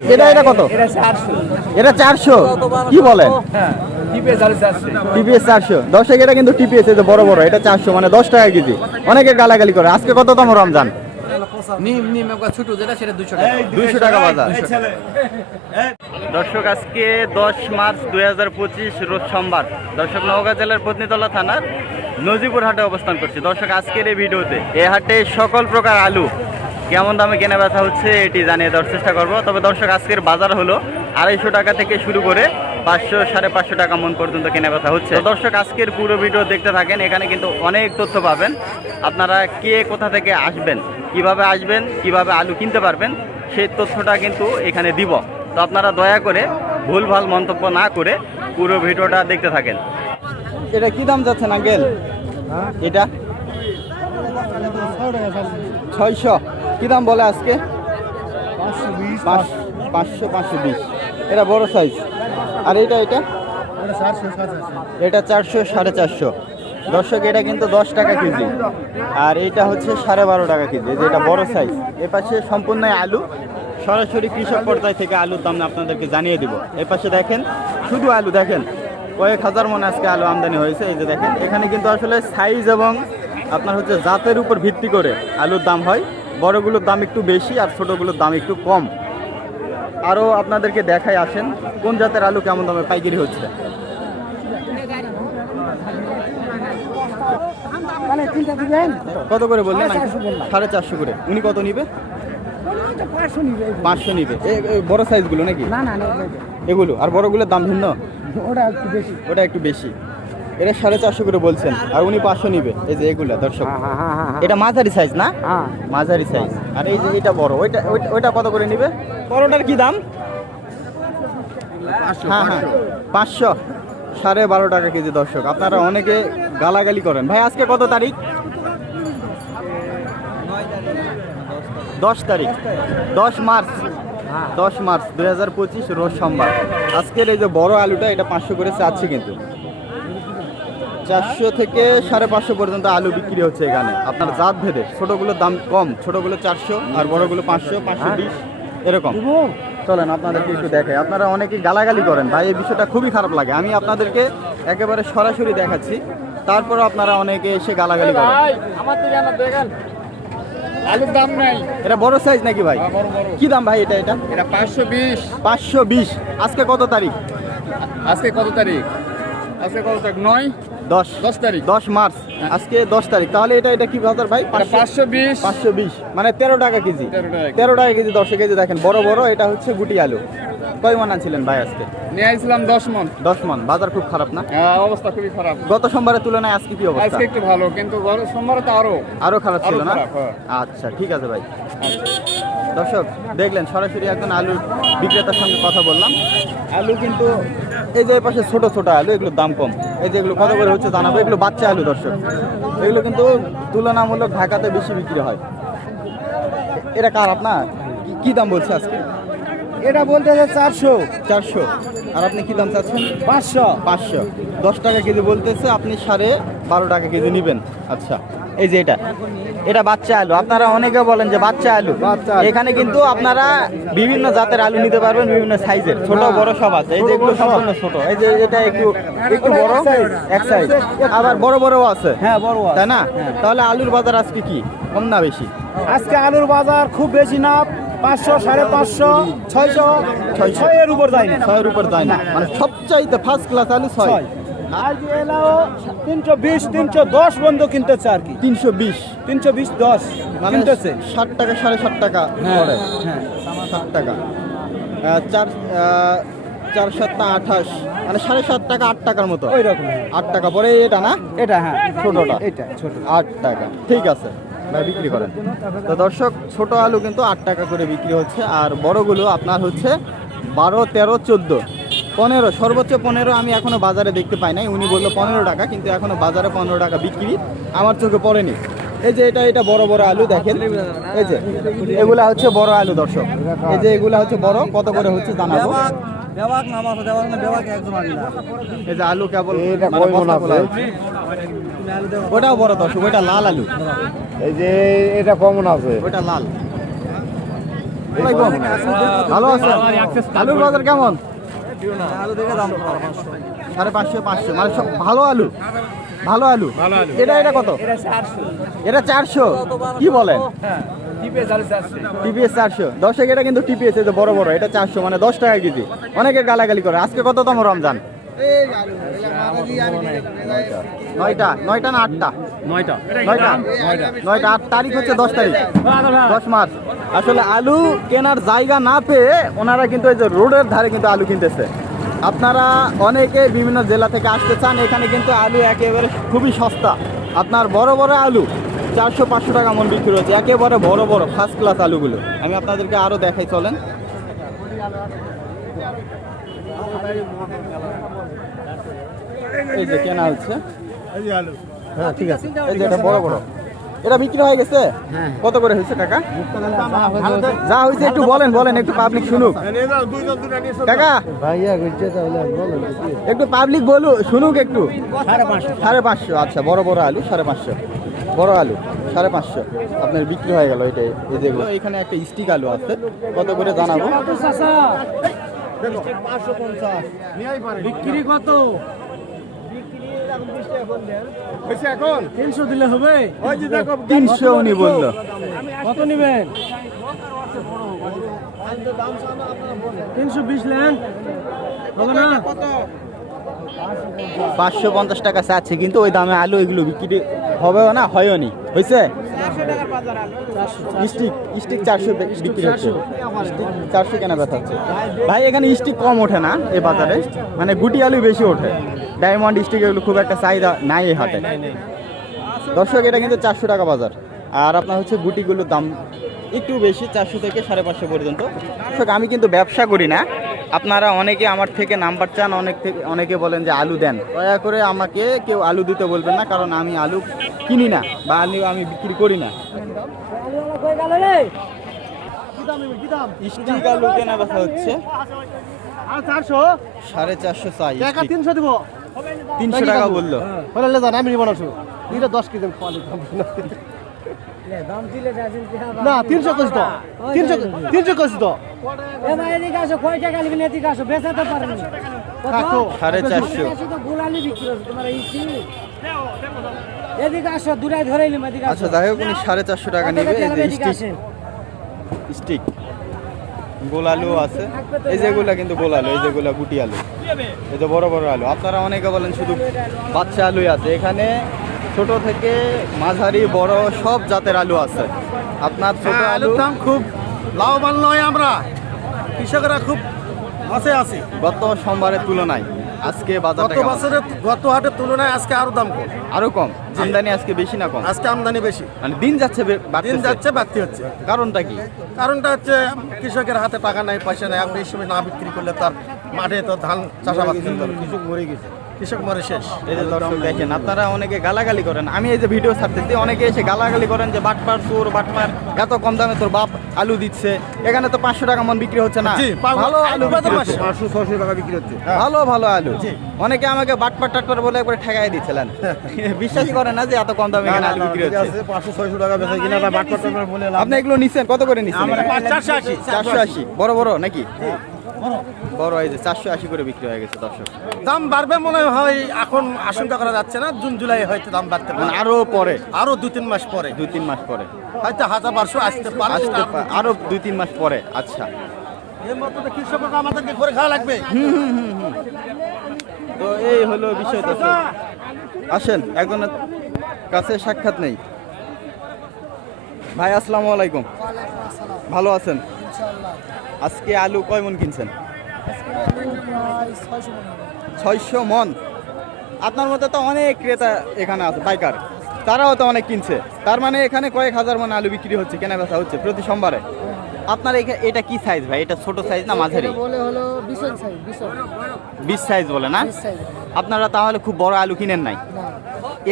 এটা এটা কত? এটা চারশো। কি বলেন? হ্যাঁ টিপিএস চারশো। এটা কিন্তু টিপিএস এই যে বড় বড় এটা চারশো মানে দশ টাকা কেজি। অনেকে গালাগালি করে। আজকে কততম রমজান? নিম নিম একবার ছোট যেটা সেটা দুশো টাকা। দুইশো টাকা বাজার। দর্শক আজকে দশ মার্চ দুই হাজার পঁচিশ রোজ সোমবার। দর্শক নওগাঁ জেলার পত্নীতলা থানার নজিপুর হাটে অবস্থান করছি। দর্শক আজকের এই ভিডিওতে এই হাটে সকল প্রকার আলু কেমন দামে কেনা বেচা হচ্ছে এটি জানিয়ে দেওয়ার চেষ্টা করব। তবে দর্শক আজকের বাজার হলো আড়াইশো টাকা থেকে শুরু করে পাঁচশো সাড়ে পাঁচশো টাকা মন পর্যন্ত কেনা বেচা হচ্ছে। দর্শক আজকের পুরো ভিডিও দেখতে থাকেন এখানে কিন্তু অনেক তথ্য পাবেন। আপনারা কে কোথা থেকে আসবেন কীভাবে আসবেন কীভাবে আলু কিনতে পারবেন সেই তথ্যটা কিন্তু এখানে দিব। তো আপনারা দয়া করে ভুলভাল মন্তব্য না করে পুরো ভিডিওটা দেখতে থাকেন। এটা কি দাম যাচ্ছে না গেল এটা? ছয়শো। কি দাম বলে আজকে? পাঁচ- পাঁচশো পাঁচশো বিশ। এটা বড় সাইজ আর এটা এটা? এটা চারশো, সাড়ে চারশো। দর্শক, এটা কিন্তু দশ টাকা কেজি। আর এটা হচ্ছে সাড়ে বারো টাকা কেজি। এই যে এটা বড় সাইজ এ পাশে সম্পূর্ণ আলু। সরাসরি কৃষক পর্যায় থেকে আলুর দাম আপনাদেরকে জানিয়ে দিব। এ পাশে দেখেন, শুধু আলু দেখেন। কয়েক হাজার মনে আজকে আলু আমদানি হয়েছে। এই যে দেখেন, এখানে কিন্তু আসলে সাইজ এবং আপনার হচ্ছে জাতের উপর ভিত্তি করে আলুর দাম হয়। বড়গুলোর দাম একটু বেশি আর ছোটোগুলোর দাম একটু কম। আরও আপনাদেরকে দেখাই আসেন কোন জাতের আলু কেমন দামে পাইকারি হচ্ছে? কত করে বললেন? সাড়ে চারশো করে। উনি কত নিবে? পাঁচশো নিবে। বড় সাইজগুলো নাকি? এগুলো। আর বড়গুলোর দাম ভিন্ন? ওটা একটু বেশি। ওটা একটু বেশি। এটা সাড়ে চারশো করে বলছেন। আর উনি পাঁচশো নিবে। এই যে এগুলা দর্শক। হ্যাঁ হ্যাঁ হ্যাঁ এটা মাঝারি সাইজ না? হ্যাঁ। মাঝারি সাইজ আর এই যে এটা বড় ওইটা ওইটা- ওইটা কত করে নিবে? বড়টার কি দাম? হ্যাঁ হ্যাঁ। পাঁচশো। সাড়ে বারো টাকা কেজি দর্শক। আপনারা অনেকে গালাগালি করেন। ভাই আজকে কত তারিখ? দশ তারিখ। দশ মার্চ। দশ মার্চ দুই হাজার পঁচিশ রোজ সোমবার। আজকের এই যে বড় আলুটা এটা পাঁচশো করে চাচ্ছি কিন্তু। চারশো থেকে সাড়ে পাঁচশো পর্যন্ত আলু বিক্রি হচ্ছে এখানে। আপনার জাত ভেদে। ছোটোগুলোর দাম কম ছোটোগুলো চারশো আর বড়গুলো পাঁচশো পাঁচশো বিশ এরকম। চলেন আপনাদেরকে একটু দেখে আপনারা অনেকে গালাগালি করেন ভাই এই বিষয়টা খুবই খারাপ লাগে। আমি আপনাদেরকে একেবারে সরাসরি দেখাচ্ছি। তারপরও আপনারা অনেকে এসে গালাগালি করেন। আলুর দাম নাই। এটা বড় সাইজ নাকি ভাই? কি দাম ভাই এটা এটা? এটা পাঁচশো বিশ। পাঁচশো বিশ। আজকে কত তারিখ? আজকে কত তারিখ? আজকে কত তারিখ? নয়? দশ। দশ তারিখ? দশ মার্চ। আজকে দশ তারিখ। তাহলে এটা এটা কি বাজার ভাই? পাঁচশো বিশ। পাঁচশো বিশ। মানে তেরো টাকা কেজি। তেরো টাকা কেজি। দশ কেজি। দেখেন বড় বড় এটা হচ্ছে গুটি আলু। কয় মান আনছিলেন ভাই আজকে? নিয়ে আসলাম দশ মন। দশ মান। বাজার খুব খারাপ না? অবস্থা খুবই খারাপ। গত সোমবারের তুলনায় আজকে কি অবস্থা? আজকে একটু ভালো কিন্তু গত সোমবারে তো আরও আরও খারাপ ছিল না? হ্যাঁ। আচ্ছা ঠিক আছে ভাই। দর্শক দেখলেন সরাসরি একজন আলুর বিক্রেতার সঙ্গে কথা বললাম। আলু কিন্তু এই যে পাশে ছোট ছোট আলু এগুলোর দাম কম। এই যে এগুলো কত করে হচ্ছে জানাব? এগুলো বাচ্চা আলু দর্শক। এগুলো কিন্তু তুলনামূলক ঢাকাতে বেশি বিক্রি হয়। এটা কার আপনার কি- দাম বলছে আজকে? এটা বলতে চারশো। চারশো। আর আপনি কি দাম চাচ্ছেন? পাঁচশো। পাঁচশো। দশ টাকা কেজি বলতেছে আপনি সাড়ে বারো টাকা কেজি নেবেন। আচ্ছা। এই যে এটা এটা বাচ্চা আলু। আপনারা অনেকে বলেন যে বাচ্চা আলু। এখানে কিন্তু আপনারা বিভিন্ন জাতের আলু নিতে পারবেন বিভিন্ন সাইজের। ছোট হ্যাঁ। বড় সব আছে। এই যে এগুলো সম্পূর্ণ ছোট। এই যে এটা একটু একটু বড় এক সাইজ। আবার বড় বড়ও আছে। হ্যাঁ বড় তাই না? তাহলে আলুর বাজার আজকে কি? কম না বেশি? আজকে আলুর বাজার খুব বেশি না। পাঁচশো সাড়ে পাঁচশো ছয়শো ছয়শো। ছয়ের উপর যায় না। ছয়ের উপর যায় না। মানে সবচাইতে ফার্স্ট ক্লাস আলু ছয়। ছয়। আর যে এলাও তিনশো বিশ তিনশো দশ বন্ধ কিনতেছে আর কি। তিনশো বিশ। তিনশো বিশ দশ মানে কিনতেছে। ষাট টাকা সাড়ে ষাট টাকা হ্যাঁ ষাট টাকা। চার চার সাতটা আঠাশ। মানে সাড়ে সাত টাকা আট টাকার মতো। ওই রকম আট টাকা পরে এটা না? এটা হ্যাঁ ছোটটা। এটা ছোট। আট টাকা। ঠিক আছে। ভাই বিক্রি করেন। তো দর্শক ছোট আলু কিন্তু আট টাকা করে বিক্রি হচ্ছে আর বড়গুলো আপনার হচ্ছে বারো তেরো চোদ্দ। পনেরো সর্বোচ্চ পনেরো আমি এখনও বাজারে দেখতে পাই নাই। উনি বলল পনেরো টাকা কিন্তু এখনও বাজারে পনেরো টাকা বিক্রি আমার চোখে পড়েনি। এই যে এটা এটা বড় বড় আলু দেখেন। এই যে এগুলা হচ্ছে বড় আলু দর্শক। এই যে এগুলা হচ্ছে বড় কত করে হচ্ছে জানাব। দেওয়াক নামাজ দেওয়াক না দেওয়াক একজন আনিলা এই যে আলু কেবল এটা মানে। ওটাও বড় দর্শক ওইটা লাল আলু। এই যে এটা কমন আছে। ওইটা লাল। ভালো আছেন? আলুর বাজার কেমন? সাড়ে পাঁচশো পাঁচশো। মানে সব ভালো আলু। ভালো আলু। এটা এটা কত? এটা চারশো। কি বলেন? টিপিএস চারশো। দশ টাকা এটা কিন্তু টিপিএস এই যে বড় বড় এটা চারশো মানে দশ টাকা কেজি। অনেকে গালাগালি করে। আজকে কততম রমজান? নয়টা নয়টা না আটটা? নয়টা। নয়টা? নয়টা। আট তারিখ হচ্ছে দশ তারিখ। দশ মার্চ। আসলে আলু কেনার জায়গা না পেয়ে ওনারা কিন্তু এই যে রোডের ধারে কিন্তু আলু কিনতেছে। আপনারা অনেকে বিভিন্ন জেলা থেকে আসতে চান এখানে কিন্তু আলু একেবারে খুবই সস্তা। আপনার বড় বড় আলু চারশো পাঁচশো টাকা মন বিক্রি হচ্ছে। একেবারে বড় বড় ফার্স্ট ক্লাস আলুগুলো। আমি আপনাদেরকে আরও দেখাই চলেন। এই যে কেনা হচ্ছে। হ্যাঁ ঠিক আছে। এই যে এটা বড় বড়। এটা বিক্রি হয়ে গেছে? কত করে হয়েছে টাকা? যা হয়েছে একটু বলেন বলেন একটু পাবলিক শুনুক। টাকা একটু পাবলিক বলু শুনুক একটু। সাড়ে পাঁচশো। আচ্ছা বড় বড় আলু সাড়ে পাঁচশো। বড় আলু সাড়ে পাঁচশো। আপনার বিক্রি হয়ে গেল এটাই এই যেগুলো। এখানে একটা স্টিক আলু আছে কত করে জানাব? বিক্রি কত? এখন তিনশো দিলে হবে? ওই যে দেখো তিনশো উনি বলল। কত নেবেন? তিনশো বিশ নেন। হবে না। পাঁচশো পঞ্চাশ টাকা চাচ্ছে কিন্তু ওই দামে আলু এগুলো বিক্রি হবেও না হয়ও নি। হয়েছে? স্টিক স্টিক চারশো বিক্রি হচ্ছে। চারশো। কেনা ব্যথা ভাই এখানে স্টিক কম ওঠে না এ বাজারে? মানে গুটি আলু বেশি ওঠে। ডায়মন্ড স্টিক এগুলো খুব একটা চাহিদা নাই এই হাটে। দর্শক এটা কিন্তু চারশো টাকা বাজার। আর আপনার হচ্ছে গুটিগুলোর দাম একটু বেশি চারশো থেকে সাড়ে পাঁচশো পর্যন্ত। দর্শক আমি কিন্তু ব্যবসা করি না। আপনারা অনেকে আমার থেকে নাম্বার চান অনেক থেকে অনেকে বলেন যে আলু দেন। দয়া করে আমাকে কেউ আলু দিতে বলবেন না কারণ আমি আলু কিনি না বা আলু আমি বিক্রি করি না। স্টিক আলু কেনা বেচা হচ্ছে। আর সাড়ে চারশো চাই তিনশো দিব? তিনশো টাকা বলল। হলে যান আমি নিব না শুধু। এটা দশ কেজি না তিনশো কেজি তো তিনশো তিনশো কেজি তো এবার এদিকে আসো কয় টাকা নেবেন এদিকে আসো বেচাতে পারেন। কাকু, সাড়ে চারশো। আসো আচ্ছা যাই হোক উনি সাড়ে চারশো টাকা নেবে স্টিক গোল আলু আছে। এই যেগুলো কিন্তু গোল আলু এই যেগুলো গুটি আলু। এই যে বড় বড় আলু। আপনারা অনেকে বলেন শুধু বাচ্চা আলুই আছে। এখানে ছোট থেকে মাঝারি বড় সব জাতের আলু আছে। আপনার ছোট আলু আলুর দাম খুব লাভবান নয় আমরা। কৃষকরা খুব আছে আছি গত সোমবারের তুলনায়। আজকে বাজারটা গত বছরের গত হাটের তুলনায় আজকে আরও দাম কম। আরও কম? আমদানি আজকে বেশি না কম? আজকে আমদানি বেশি। মানে দিন যাচ্ছে বে- দিন যাচ্ছে বাড়তি হচ্ছে। কারণটা কি? কারণটা হচ্ছে কৃষকের হাতে টাকা নাই পয়সা নাই আপনি এই সময় না বিক্রি করলে তার মাঠে তো ধান চাষাবাদ কিন্তু হবে। কৃষক মরে গেছে। কৃষক মরে শেষ। এই যে দর্শক দেখেন আপনারা অনেকে গালাগালি করেন। আমি এই যে ভিডিও ছাড়তেছি অনেকে এসে গালাগালি করেন যে বাটপার চোর বাটপার এত কম দামে তোর বাপ আলু দিচ্ছে। এখানে তো পাঁচশো টাকা মন বিক্রি হচ্ছে না। ভালো আলু। পাঁচশো, ছশো টাকা বিক্রি হচ্ছে। ভালো ভালো আলু। অনেকে আমাকে বাটপার টাটপার বলে একবার ঠেকাই দিচ্ছিলেন। বিশ্বাসই করে না যে এত কম দামে এখানে আলু বিক্রি হচ্ছে। পাঁচশো ছয়শো টাকা বেচা কিনা বাট বলে আপনি এগুলো নিচ্ছেন কত করে নিচ্ছেন চারশো আশি। চারশো আশি। বড় বড় নাকি? বড় এই যে চারশো আশি করে বিক্রি হয়ে গেছে দর্শক। দাম বাড়বে মনে হয় এখন আশঙ্কা করা যাচ্ছে না জুন জুলাই হয়তো দাম বাড়তে মানে পারে আরও পরে। আরও দুই তিন মাস পরে। দুই তিন মাস পরে। হয়তো হাজার বারশো আসতে পারে। আসতে আরও দুই তিন মাস পরে আচ্ছা। এর মতো তো কৃষকরা আমাদেরকে করে খাওয়া লাগবে। তো এই হলো বিষয় দর্শক। আসেন একজনের কাছে সাক্ষাৎ নেই। ভাই আসসালামু আলাইকুম। ভালো আছেন? আজকে আলু কয় মন কিনছেন? ছয়শো মন আপনার মধ্যে তো অনেক ক্রেতা এখানে আছে বাইকার তারাও তো অনেক কিনছে। তার মানে এখানে কয়েক হাজার মন আলু বিক্রি হচ্ছে কেনা বেচা হচ্ছে প্রতি সোমবারে। আপনার এটা কি সাইজ ভাই? এটা ছোট সাইজ না মাঝারি? বিশ সাইজ বলে না? আপনারা তাহলে খুব বড় আলু কিনেন নাই?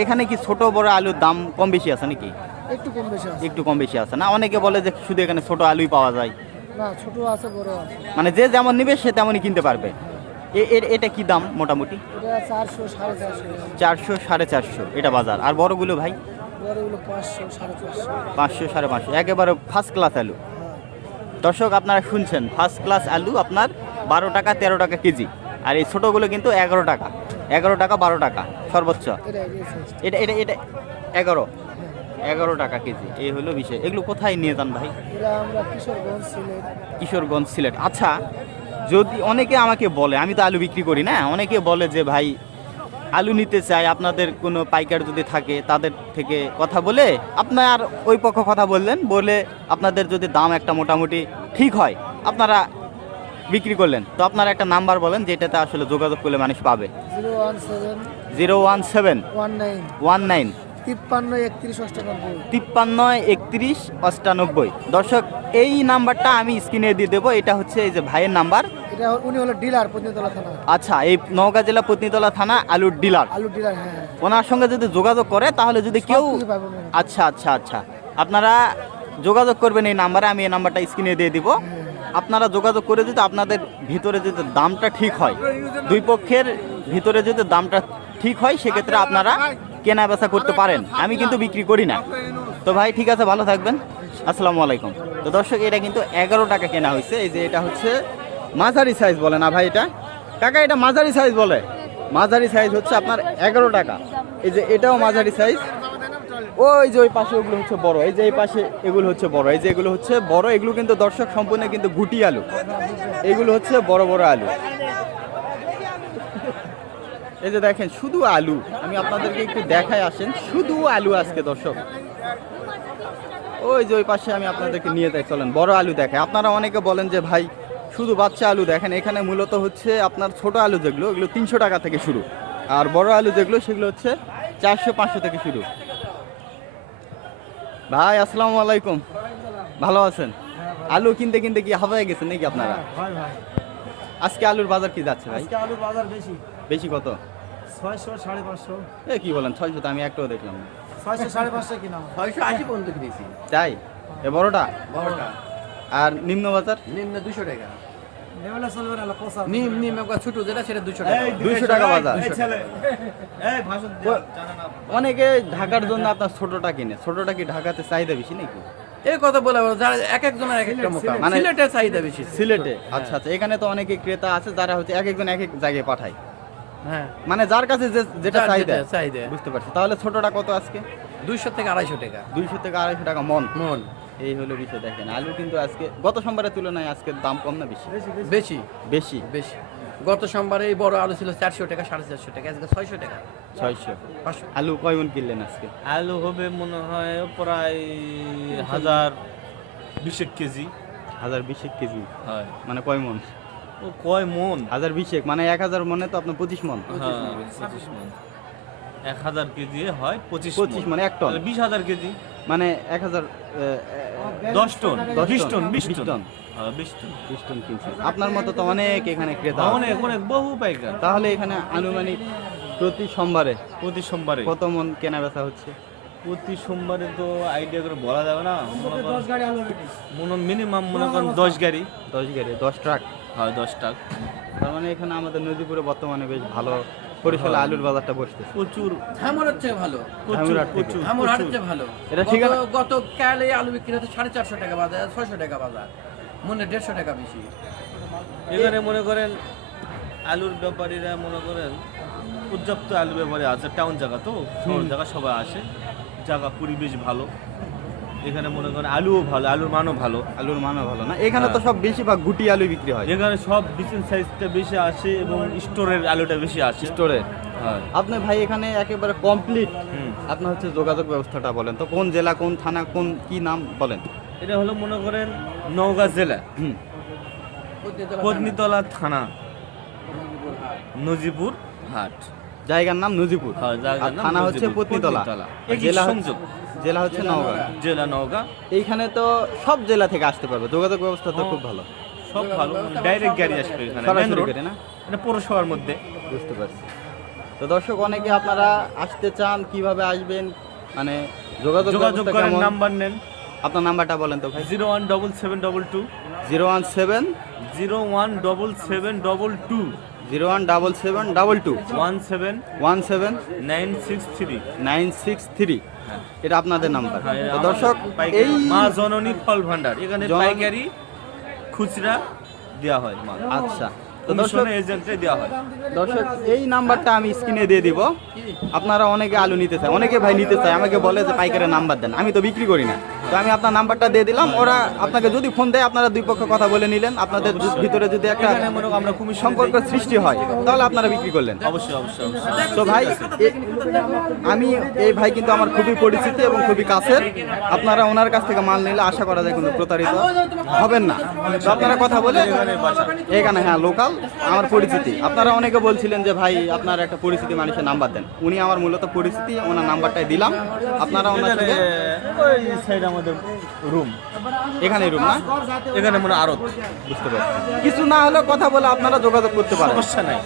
এখানে কি ছোট বড় আলুর দাম কম বেশি আছে নাকি? একটু কম বেশি আছে না? অনেকে বলে যে শুধু এখানে ছোট আলুই পাওয়া যায়। না ছোট আছে বড় আছে। মানে যে যেমন নেবে সে তেমনই কিনতে পারবে। এটা কি দাম মোটামুটি? চারশো সাড়ে চারশো। এটা বাজার। আর বড়গুলো ভাই? পাঁচশো সাড়ে পাঁচশো। সাড়ে পাঁচশো। একেবারে ফার্স্ট ক্লাস আলু। দর্শক আপনারা শুনছেন ফার্স্ট ক্লাস আলু আপনার বারো টাকা তেরো টাকা কেজি। আর এই ছোটোগুলো কিন্তু এগারো টাকা। এগারো টাকা বারো টাকা সর্বোচ্চ। এটা এটা এটা এগারো। এগারো টাকা কেজি এই হলো বিষয়। এগুলো কোথায় নিয়ে যান ভাই? আমরা কিশোরগঞ্জ সিলেট। আচ্ছা যদি অনেকে আমাকে বলে আমি তো আলু বিক্রি করি না অনেকে বলে যে ভাই আলু নিতে চাই আপনাদের কোনো পাইকার যদি থাকে তাদের থেকে কথা বলে আপনার ওই পক্ষ কথা বললেন বলে আপনাদের যদি দাম একটা মোটামুটি ঠিক হয় আপনারা বিক্রি করলেন। তো আপনারা একটা নাম্বার বলেন যেটাতে আসলে যোগাযোগ করলে মানুষ পাবে। Zero one seven zero one seven one nine. One nine. তিপ্পান্ন একত্রিশ অষ্টানব্বই। তিপ্পান্ন একত্রিশ অষ্টানব্বই। দর্শক এই নাম্বারটা আমি স্ক্রিনে দিয়ে দেবো। এটা হচ্ছে এই যে ভাইয়ের নাম্বার। এটা উনি হলো ডিলার পত্নীতলা থানা। আচ্ছা এই নওগাঁ জেলা পত্নীতলা থানা আলুর ডিলার। আলু ডিলার হ্যাঁ হ্যাঁ। ওনার সঙ্গে যদি যোগাযোগ করে তাহলে যদি কেউ। আচ্ছা আচ্ছা আচ্ছা। আপনারা যোগাযোগ করবেন এই নাম্বারে আমি এই নাম্বারটা স্ক্রিনে দিয়ে দিব। আপনারা যোগাযোগ করে যদি আপনাদের ভিতরে যদি দামটা ঠিক হয় দুই পক্ষের ভিতরে যদি দামটা ঠিক হয় সেক্ষেত্রে আপনারা কেনা বেচা করতে পারেন। আমি কিন্তু বিক্রি করি না। তো ভাই, ঠিক আছে, ভালো থাকবেন। আসসালামু আলাইকুম। তো দর্শক, এটা কিন্তু এগারো টাকা কেনা হয়েছে। এই যে এটা হচ্ছে মাঝারি সাইজ বলে না ভাই এটা? কাকা, এটা মাঝারি সাইজ বলে। মাঝারি সাইজ হচ্ছে আপনার এগারো টাকা। এই যে এটাও মাঝারি সাইজ ওই যে ওই পাশে ওগুলো হচ্ছে বড়। এই যে এই পাশে এগুলো হচ্ছে বড়। এই যে এগুলো হচ্ছে বড়। এগুলো কিন্তু দর্শক, সম্পূর্ণ কিন্তু গুটি আলু। এগুলো হচ্ছে বড় বড় আলু। এই যে দেখেন শুধু আলু। আমি আপনাদেরকে একটু দেখায় আসেন শুধু আলু আজকে দর্শক। ওই যে ওই পাশে আমি আপনাদেরকে নিয়ে যাই চলেন বড় আলু দেখে আপনারা অনেকে বলেন যে ভাই শুধু বাচ্চা আলু দেখেন এখানে মূলত হচ্ছে আপনার ছোট আলু যেগুলো এগুলো তিনশো টাকা থেকে শুরু। আর বড় আলু যেগুলো সেগুলো হচ্ছে চারশো পাঁচশো থেকে শুরু। ভাই আসসালামু আলাইকুম। ভালো আছেন? আলু কিনতে কিনতে কি হাওয়ায় গেছেন নাকি আপনারা? আজকে আলুর বাজার কি যাচ্ছে ভাই? আজকে আলুর বাজার বেশি। বেশি কত? ছয়শো সাড়ে পাঁচশো। এ কি বলেন ছয়শো তো আমি একটাও দেখলাম না। ছয়শো সাড়ে পাঁচশো কিনা ছয়শো আশি পর্যন্ত কিনেছি তাই? এ বড়টা? বড়টা। আর নিম্ন বাজার? নিম্ন দুশো টাকা। নিম নিম একবার ছোট যেটা সেটা দুশো টাকা। দুইশো টাকা বাজার। অনেকে ঢাকার জন্য আপনার ছোটটা কিনে। ছোটটা কি ঢাকাতে চাহিদা বেশি নাকি? এই কথা বলে বলে, যারা এক একজনের এক একটা মোকাম। মানে- সিলেটের চাহিদা বেশি। সিলেটে আচ্ছা আচ্ছা। এখানে তো অনেকে ক্রেতা আছে যারা হচ্ছে এক একজন এক এক জায়গায় পাঠায়। হ্যাঁ। মানে যার কাছে যে যেটা চাহিদা। চাহিদা। বুঝতে পারছি। তাহলে ছোটটা কত আজকে? দুইশো থেকে আড়াইশো টাকা। দুইশো থেকে আড়াইশো টাকা মন? মন। এই হলো বিষয় দেখেন। আলু কিন্তু আজকে গত সোমবারের তুলনায় আজকে দাম কম না বেশি। বেশি। বেশি? বেশি। গত সোমবারে এই বড় আলু ছিল চারশো টাকা সাড়ে চারশো টাকা আজকে ছয়শো টাকা। ছয়শো। পাঁচশো। আলু কয় মন কিনলেন আজকে? আলু হবে মনে হয় প্রায় হাজার বিশেক কেজি। হাজার বিশেক কেজি। হয়। মানে কয় মন? ও কয় মন? হাজার বিশেক মানে এক হাজার মনে তো আপনার পঁচিশ মন। হ্যাঁ পঁচিশ মন। এক হাজার কেজি হয় পঁচিশ পঁচিশ মানে এক টন। বিশ হাজার কেজি। মানে এক হাজার দশ টন দশ বিশ টন বিশ বিশ টন। টন। হ্যাঁ বিশ টন। বিশ টন আপনার মতো তো অনেক এখানে ক্রেতা অনেক অনেক বহু পাইকার। তাহলে এখানে আনুমানিক প্রতি সোমবারে প্রতি সোমবারে। কত মন কেনা বেচা হচ্ছে? প্রতি সোমবারে তো আইডিয়া করে বলা যাবে না। মনে মিনিমাম মনে করেন দশ গাড়ি। দশ গাড়ি দশ ট্রাক হয় দশ টাকা। তার মানে এখানে আমাদের নদীপুরে বর্তমানে বেশ ভালো পরিশালে আলুর বাজারটা বসতেছে। প্রচুর। ধামর হচ্ছে ভালো। প্রচুর প্রচুর। হচ্ছে ভালো। এটা গত- ঠিকানা? গত কালে আলু বিক্রি হচ্ছে সাড়ে চারশো টাকা বাজার ছয়শো টাকা বাজার। মনে দেড়শো টাকা বেশি। এখানে মনে করেন আলুর ব্যাপারীরা মনে করেন পর্যাপ্ত আলু ব্যাপারী আছে টাউন জায়গা তো শহর জায়গা সবাই আসে। জায়গা পরিবেশ ভালো। এখানে মনে করেন আলুও ভালো আলুর মানও ভালো। আলুর মানও ভালো না? এখানে তো সব বেশিরভাগ গুটি আলু বিক্রি হয়। এখানে সব বিচিন সাইজটা বেশি আসে এবং স্টোরের আলুটা বেশি আসে। স্টোরে? হয়। আপনি ভাই এখানে একেবারে কমপ্লিট। আপনার হচ্ছে যোগাযোগ ব্যবস্থাটা বলেন তো কোন জেলা কোন থানা কোন কি নাম বলেন? এটা হলো মনে করেন নওগাঁ জেলা। পত্নীতলা থানা। নজিপুর হাট। জায়গার নাম নজিপুর হ্যাঁ, থানা হচ্ছে পত্নীতলা জেলা সংযোগ। জেলা হচ্ছে নওগাঁ। জেলা নওগাঁ। এইখানে তো সব জেলা থেকে আসতে পারবে যোগাযোগ ব্যবস্থা তো। খুব ভালো। সব ভালো ডাইরেক্ট গাড়ি আসবে এখানে মেন না? এটা পৌরসভার মধ্যে। বুঝতে পারছি। তো দর্শক অনেকে আপনারা আসতে চান কীভাবে আসবেন? মানে যোগাযোগ যোগাযোগ করেন নাম্বার নেন। আপনার নাম্বারটা বলেন তো ভাই। Zero one double seven double two. Zero one seven. Zero one double seven double two. Zero one double seven double two. One seven one seven nine six three. Nine six three. এটা আপনাদের number. হ্যাঁ, দর্শক এই মা জননী ফল ভান্ডার। এখানে পাইকারি খুচরা দেওয়া হয় মাল। আচ্ছা। তো দর্শক এজেন্টে দেওয়া হয়। দর্শক এই নাম্বারটা আমি স্ক্রিনে দিয়ে দিব। আপনারা অনেকে আলু নিতে চায় অনেকে ভাই নিতে চায় আমাকে বলে যে পাইকারের নাম্বার দেন। আমি তো বিক্রি করি না। তো আমি আপনার নাম্বারটা দিয়ে দিলাম। ওরা আপনাকে যদি ফোন দেয় আপনারা দুই পক্ষ কথা বলে নিলেন। আপনাদের ভিতরে যদি একটা আমরা কমিশন সম্পর্ক সৃষ্টি হয় তাহলে আপনারা বিক্রি করলেন। অবশ্যই অবশ্যই তো ভাই আমি এই ভাই কিন্তু আমার খুবই পরিচিত এবং খুবই কাছের। আপনারা ওনার কাছ থেকে মাল নিলে আশা করা যায় কিন্তু প্রতারিত হবেন না। তো আপনারা কথা বলে এখানে হ্যাঁ লোকাল আমার পরিচিতি। আপনারা অনেকে বলছিলেন যে ভাই আপনার একটা পরিচিতি মানুষের নাম্বার দেন। উনি আমার মূলত পরিচিতি ওনার নাম্বারটাই দিলাম। আপনারা ওনার সাথে আমাদের রুম এখানে রুম না? এখানে মনে আরত বুঝতে পারছি। কিছু না হলেও কথা বলে আপনারা যোগাযোগ করতে পারেন। সমস্যা নাই।